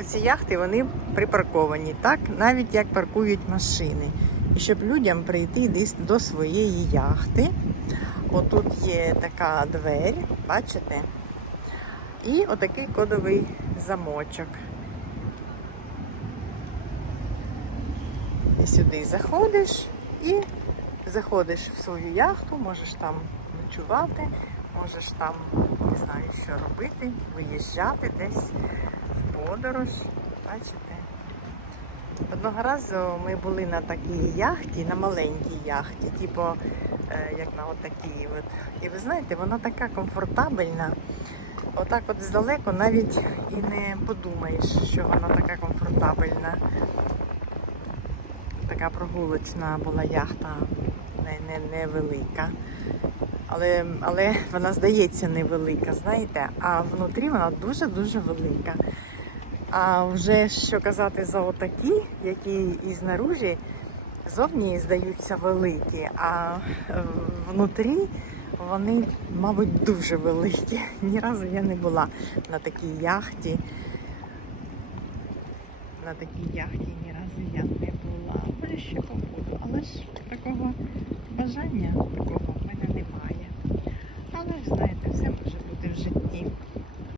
Оці яхти вони припарковані, так навіть як паркують машини. І щоб людям прийти десь до своєї яхти. Отут є така двері, бачите? І отакий кодовий замочок. І сюди заходиш і заходиш в свою яхту, можеш там ночувати, можеш там не знаю, що робити, виїжджати десь подорож. Бачите? Одного разу ми були на такій яхті, на маленькій яхті, типу, е, як на отакій. От. І ви знаєте, вона така комфортабельна. Отак от здалеку навіть і не подумаєш, що вона така комфортабельна. Така прогулочна була яхта, не, не, невелика. Але, але вона здається невелика, знаєте, а внутрі вона дуже-дуже велика. А вже що казати за отакі, які і знаружі зовні здаються великі, а е, внутрі вони, мабуть, дуже великі. Ні разу я не була на такій яхті. На такій яхті ні разу я не була. Але ще побуду. Але ж такого бажання такого в мене немає. Але ж знаєте.